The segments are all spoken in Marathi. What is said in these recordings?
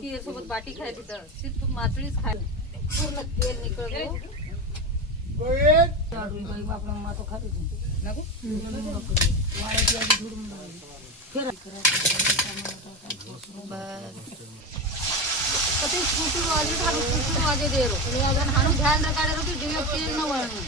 की सोबत बाटी खाय तिथं सिर्फ माचळीच खाय पूर्ण तेल निकळतो बाई बापडा मातो खाते नको वाळायची आधी धुडून कते छुटू वाजे थाको छुटू वाजे देरो तुम्ही अजून हाणू ध्यान रखाडे रो की दिवे तेल न वळणं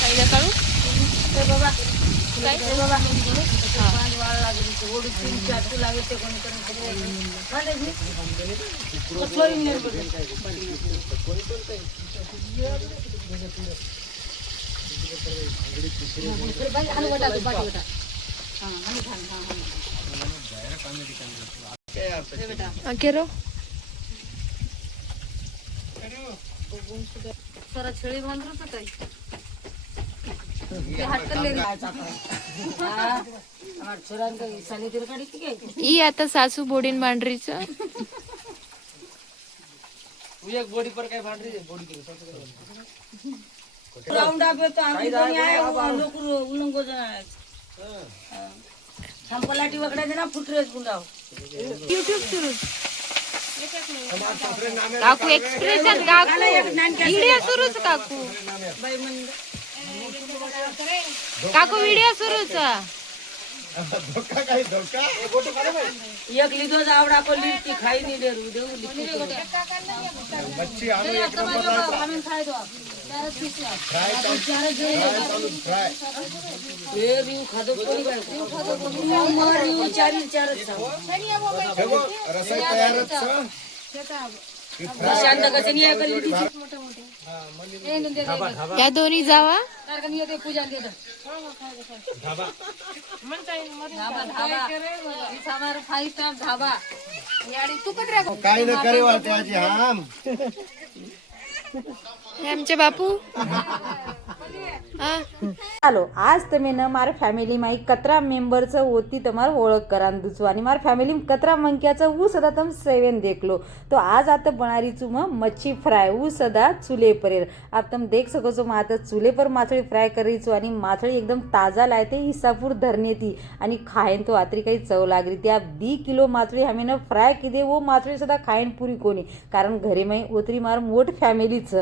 काय काढू ए बाबा काय ए बाबा पांच वाळ लागेल ओडी 3-4 लागेल ते कोणी करून खाले मी कसोरी नाही बघ बाई आलू वटा बाटी वटा हां आलू खान हां हां बेटा केरो सरा छेळी बांधलं तर काही हटकन ले हमार छोरान का साली तेर काढी की काय ई आता सासू बोडीन मांडरीच एक बॉडी पर काय भांडरी बॉडी करू राउंड आप तो आंकी कोणी आया लोक उलंगो जण हम पलाटी वगडा देना फुटरेस गुंडाव यूट्यूब सुरू काकू एक्सप्रेशन काकू व्हिडिओ सुरूच काकू बाई मन काकू व्हिडिओ सुरूच धोका काय धोका गोटो करे भाई एक लिदो आवडा को लिट्टी खाई नहीं दे रु देऊ लिट्टी मच्छी आलू एक नंबर हमें खाई दो फ्राय फ्राय ए रिव खादो कोणी काय मार रिव चारच देखो रसाई तयारच शांत गजनी आहे कली ती त्या दोन्ही जावा कारकनी येते पूजा दे ढाबा धाबा धाबा इस हमारा 5 स्टार धाबा याडी तू कटरे काय न करे वाटते आजी हम हे आमचे बापू ચાલો આજ તમે ન મારા ફેમિલીમાં એક કતરા મેમ્બરचं होती તમારે ઓળખ કરાન દુછું અને મારા ફેમિલીમાં કતરા મંક્યાचं હું સદા તમે સેवन देखलो तो आज आता बनारी છું मैं मच्छी फ्राय હું सदा चुले पर आप तुम देख सको છો मैं आता चुले पर माछळी फ्राय करी છું आणि माछळी एकदम ताजा लायते हिसापूर धरने थी आणि खायन तो आतरी काही चव लागरी ती आप 2 किलो माछळी हमें न फ्राय किदे वो माछळी सदा खायन पुरी कोणी कारण घरे में ओतरी मार मोठ फॅमिलीच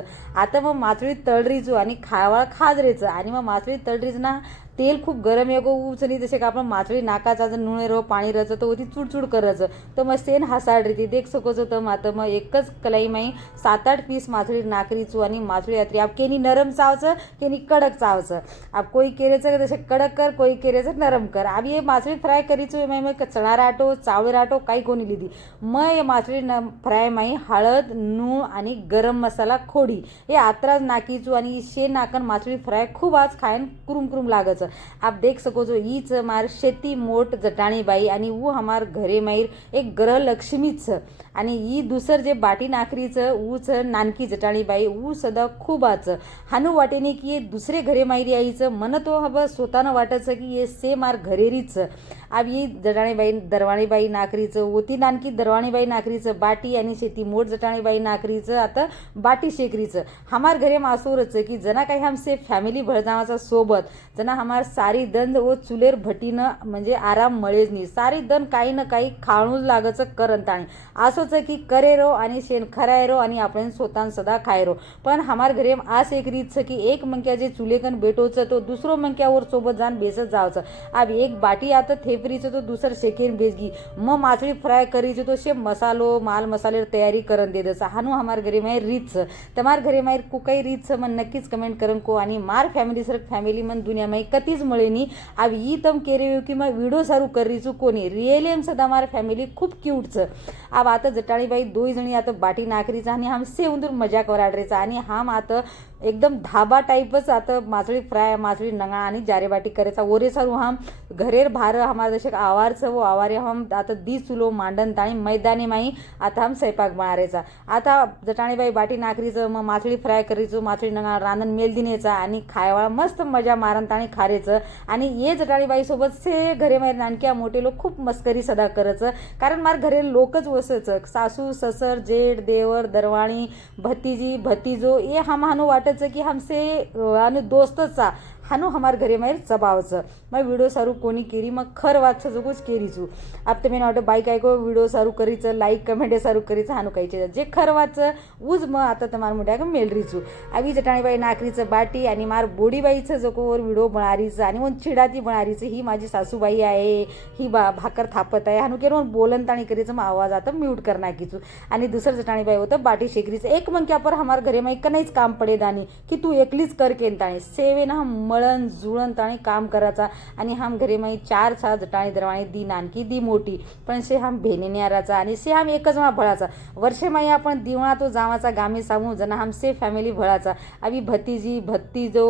आता मग माछळी तळरी છું आणि खावाळ खाजरेचं आणि मग माछळी तळरीच ना तेल खूप गरम येगो उचनी जसे का आपण माछळी नाकाचा नुणे रो पाणी रच तो ती चुडचुड करायचं तर मग सेन हसाड रीती देख सकोच तर मात्र मग एकच कलाई माई 7-8 पीस माछळी नाकरीचू आणि माछळी यात्री आप केनी नरम चावचं केनी कडक चावचं आप कोई केरेचं जसे कडक कर कोई केरेचं नरम कर अब ये माछळी फ्राय करीचू मैं चणा राटो चावळे राटो काही कोणी लिधी मग ये माछळी फ्राय माई हळद नूण आणि गरम मसाला खोडी हे आत्राज नाकीचू आणि शे नाकन माछळी फ्राय खूप आज खायन कुरुम कुरुम लागच आप देख सको जो ईच मार शेती मोठ जटाणी बाई आणि वो हमार घरे माईर एक ग्रह लक्ष्मीच आणि ई दुसर जे बाटी नाकरीचं ऊच नानकी जटाणी बाई ऊ सदा खूपच हानू वाटेने की ये दुसरे घरे मायरी आईचं मन तो हवं स्वतःनं वाटायचं की ये से मार घरेरीच अब ये जटाणीबाई दरवाणीबाई नाकरीचं ओती नानकी दरवाणीबाई नाकरीचं बाटी आणि शेती मोठ जटाणीबाई नाकरीचं आता बाटी शेकरीचं हमार घरे मासोरच की जना काही हमसे फॅमिली भळजावाचा सोबत जना हमार सारी दंद व चुलेर भटीनं म्हणजे आराम मळेच नाही सारी दंद काही ना काही खाणूच लागायचं करंताणी असोच की करेरो आणि शेण खरायरो आणि आपण स्वतः सदा खायरो पण हमार घरे आस एक रीत की एक मंक्या जे चुलेकन बेटोचं तो दुसरो मंक्यावर सोबत जाण बेसत जावचं अब एक बाटी आता थेपरीचं तो दुसर शेकेन बेसगी मग माछळी फ्राय करीचं तो शे मसालो माल मसाले तयारी करन दे दस हानू हमार घरे माय रीतचं तमार घरे माय कुकाई रीतचं मन नक्कीच कमेंट करन को आणि मार फॅमिली सर फॅमिली मन दुनिया में कतीच मळेनी अब ई तम केरे की मैं वीडियो सारू करीचू कोणी रिअली एम सदा मार फॅमिली खूप क्यूटचं अब आता जटाणीबाई 2 जणी आता बाटी नाकरीचा आणि हम से उंदूर मजाक वराडरेचा आणि हम आता एकदम धाबा टाइपच आता माछली फ्राय माछली नंगा आणि जारे बाटी करेचा ओरे सारू हम घरेर भार हमारे जसे आवार छ वो आवारे हम आता 20 किलो मांडन ताणी मैदानी माई आता हम स्वयंपाक बनारेचा आता जटाणीबाई बाटी नाकरीचं मग माछली फ्राय करीचं माछली नंगा रानन मेल दिनेचा आणि खायवाळा मस्त मजा मारन ताणी खारेचं आणि ये जटाणीबाई सोबत से घरे मारे नानक्या मोठे लोक खूप मस्करी सदा करचं कारण मार घरे लोकच वसचं सासू ससर जेठ देवर दरवाणी भतीजी भतीजो ये हम हानो वाटचं की हमसे आणि दोस्तचा हानो हमार घरे माहेर चबावचं मग व्हिडिओ सारू कोणी केरी मग खर वाचचं जो कुछ केरीचू अब ते मी वाटतं बाई काय को व्हिडिओ सारू करीचं लाईक कमेंट सारू करीचं हानो काहीचे जे खर वाचचं उज मग आता तुम्हाला मोठ्या मेल रीचू आवी जटाणीबाई नाकरीचं बाटी आणि मार बोडीबाईचं जो कोवर व्हिडिओ बनारीचं आणि मग चिडाती बनारीचं ही माझी सासूबाई आहे ही भाकर थापत आहे हानो केलं बोलन ताणी करीचं मग आवाज आता म्यूट कर नाकीचू आणि दुसरं जटाणीबाई होतं बाटी शेकरीचं एक मंक्या पर हमार घरे माई कनाईच काम पडे दानी की तू एकलीच कर केन ताणी सेवेन हम मळण जुळण ताणी काम करायचा आणि हम घरे माई 4 जटाणी दरवाणी दी नानकी दी मोठी पण से हम भेनेने आराचा आणि से हम एकच मा भळाचा वर्षे माई आपण दिवणा तो जावाचा गामी सामू जना हम से फॅमिली भळाचा अभी भतीजी भतीजो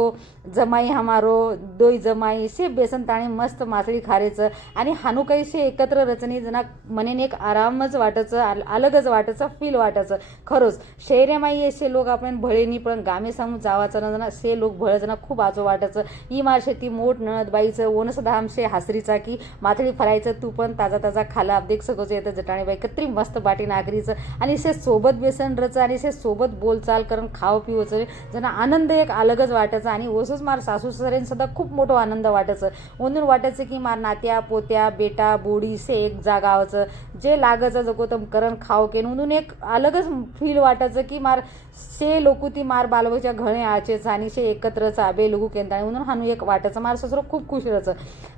जमाई हमारो दोई जमाई से बेसन ताणी मस्त मासळी खारेचं आणि हानू काही से एकत्र रचनी जना मनेने एक आरामच वाटायचं अलगच वाटायचं फील वाटायचं खरोच शहरे माई असे लोक आपण भळेनी पण गामी सामू जावाचं ना जना से लोक भळजना खूप आजो वाटायचं ही मार शेती मोठ नळद बाईचं ओन सुद्धा आमचे हासरीचा की माथळी फरायचं तू पण ताजा ताजा खाला देख सकोच येतं जटाणीबाई कत्री मस्त बाटी नागरीचं आणि से सोबत बेसन रचं आणि से सोबत बोलचाल करून खाव पिवचं जना आनंद एक अलगच वाटायचा आणि ओसच मार सासू सरेन सुद्धा खूप मोठं आनंद वाटायचं म्हणून वाटायचं की मार नात्या पोत्या बेटा बोडी से एक जागावचं जे लागायचं जगोतम करण खाव केन म्हणून एक अलगच फील वाटायचं की मार से लोकू ती मार बालवच्या घणे आचेच आणि से एकत्रच आबे लोकू केंद्र म्हणून हानू एक वाटायचं मार ससरो खूप खुश राहायचं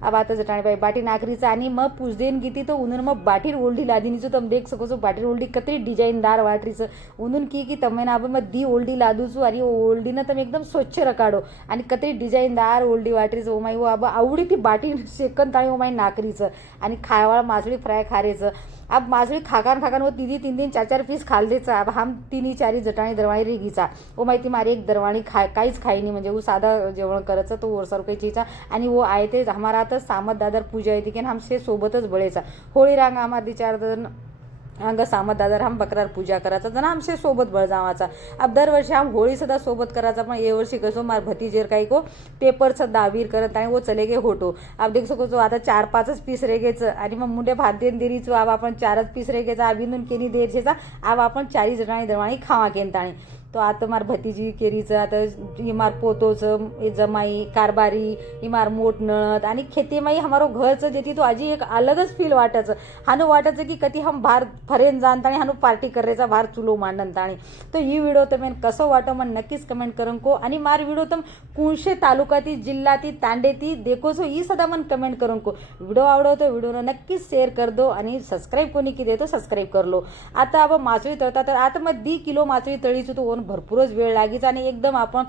अब आता जटाणीबाई बाटी नाकरीचं आणि मग पुजदेन गीती तो उन्हून मग बाटीर ओल्डी लादिनीचं तम देख सकोचो बाटीर ओल्डी कत्री डिझाईनदार वाटरीचं उन्हून की तमेना आपण मग दी ओल्डी लादूचू आणि ओल्डीनं तम एकदम स्वच्छ रकाडो आणि कत्री डिझाईनदार ओल्डी वाटरीचं ओमाई वो अब आवडी ती बाटी शेकन ताणी ओमाई नाकरीचं आणि खायवाळा मासळी फ्राय खारेचं अब मासळी खाकान वो 3 4 पीस खाल द्यायचा अब हम 3 4 जटाणी दरवाणी रेगीचा ओ माहिती मारे एक दरवाणी काहीच खाईनी म्हणजे वो साधा जेवण करायचं तो वरसार काही चीचा आणि वो आहे ते हमारा आता सामत दादर पूजा येते की हमसे सोबतच बळेचा होळी रांग आम्हा 4 अंग सामत दादर हम बकरार पूजा करायचा जना आमचे सोबत बळ जावाचा अब दरवर्षी हम होळी सुद्धा सोबत करायचा पण ये वर्षी कसो मार भतीजेर काही को पेपरचं दावीर करत आणि वो चले गे होटो अब देख सको आता 4-5 पीस रेगेचं आणि मग मुंडे भात देन देरीचो अब आपण 4 पीस रेगेचा अभिनून केनी देरचेचा अब आपण 4 जणांनी दरवाणी खावा केन ताणी तो आता मार भतीजी केरीचं आता इमार पोतोचं जमाई कारबारी इमार मोठ नळद आणि खेतेमाई हमारो घरचं जेती तो आजी एक अलगच फील वाटायचं हानो वाटायचं की कधी हम बाहेर फरेन जाणताणी हानो पार्टी करायचा बाहेर चुलो मांडन ताणी तो ही व्हिडिओ तुम्ही कसं वाटो मग नक्कीच कमेंट करून को आणि मार व्हिडिओ तुम कुणशे तालुकाती जिल्हाती तांडेती देखोसो ही सदा मन कमेंट करून को व्हिडिओ आवडतो व्हिडिओ नक्कीच शेअर कर दो आणि सबस्क्राईब कोणी की देतो सबस्क्राईब कर लो आता अब मासळी तळता तर आता मग 10 किलो मासळी तळीचं तो भरपूरच वेळ लागीचा आणि एकदम आपण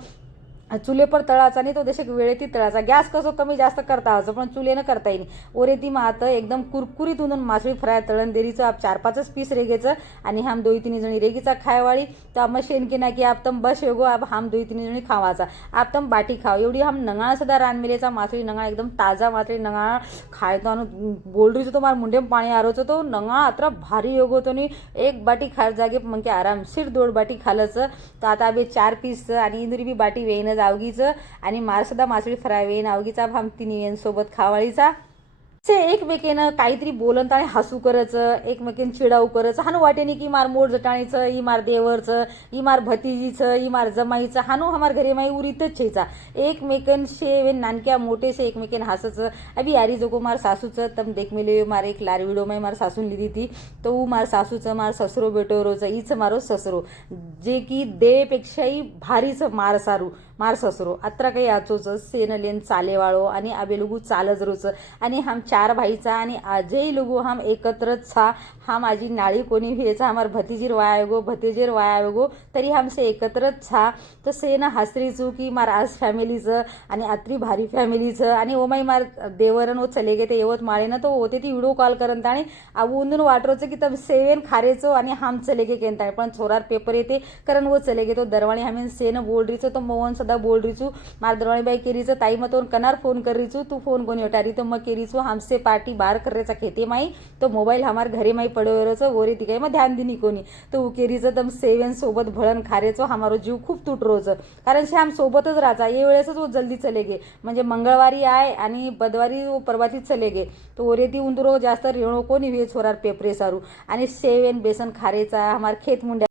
चुले पर तळाचा नाही तो देशक वेळेती तळाचा गॅस कसो कमी जास्त करता हवं पण चुलेनं करता येईल ओरेती मात एकदम कुरकुरीत उन्हून मासळी फ्राय तळण देरीचं आप 4-5 पीस रेगेचं आणि हम 2-3 जणी रेगीचा खायवाळी तर आम शेणकी ना की आप तम बस येगो अब हम 2-3 जणी खावाचा आप तम बाटी खाव एवढी हम नंगाळ सुद्धा रानमेलेचा मासळी नंगाळ एकदम ताजा मासळी नंगाळ खायतो आणि बोलरीचं तो मार मुंडे पाणी आरोचं तो नंगाळ अत्र भारी योग होतो आणि एक बाटी खाय जागे मग की आरामशीर 2 बाटी खालचं तर आता आबे 4 पीस आणि इंदुरी बी बाटी वेईन आवगीचं आणि मार सुद्धा मासळी फ्राय वेन आवगीचा हम 3 वेन सोबत खावाळीचा से एकमेकेनं काहीतरी बोलत आणि हसू करायचं एकमेकीन चिडाऊ करायचं हानो वाटेनी की मार मोड जटाणीचं ही मार देवरचं ही मार भतीजीचं ही मार जमाईचं हानो हमार घरे माई उरीतच छेचा एकमेकन शे नानक्या मोठे से एकमेकेन हसायचं अभी यारी जोको मार सासूचं तम देख मिले मार एक लार व्हिडिओ माई मार सासून लिधी ती तो मार सासूचं मार ससरो बेटोरोचं हीच मारो ससरो जे की देपेक्षाही भारीचं मार सारू मार ससुरो अत्र कहीं आचोच सेन लेन चाले वाळो आणि आबे लोगू चालज रोच आणि हम 4 भाईचा आणि आजही लोगू हम एकत्रच छा हम आजी नाळी कोणी व्हायचा हमार भतीजीर वायागो भतीजेर वायागो तरी हमसे एकत्रच छा तर सेन हसरीचू की मार आज फॅमिलीचं आणि अत्री भारी फॅमिलीचं आणि ओमाई मार देवरन वो चले गे ते यवत माळे ना तो होते ती व्हिडिओ कॉल करत आणि उंदून वाटरोचं की तब सेवेन खारेचो आणि हम चले गे केंता पण छोरार पेपर येते कारण वो चले गे तो दरवाणी हमें सेन बोल रहीचो तो मोहन सदा बोल रहीचू मार दरवाणी बाई केरीचं ताई मग तो कनार फोन कर रहीचू तू फोन कोणी उठारी तो मग केरीचू हमसे पार्टी बाहर करायचा खेते माई तो मोबाईल हमार घरे माई पडवरचं ओरे ती काही मग ध्यान दिनी कोणी तो केरीचं तम सेवेन सोबत भळण खारेचो हमारो जीव खूप तुटरोचं कारण श्याम सोबतच राहायचा ये वेळेसच वो जल्दी चले गे म्हणजे मंगळवारी आहे आणि बुधवारी परवातीच चले गे तो ओरे ती उंदरो जास्त रेणो कोणी हुए छोरार पेपरे सारू आणि सेवेन बेसन खारेचा हमार खेत मुंड्या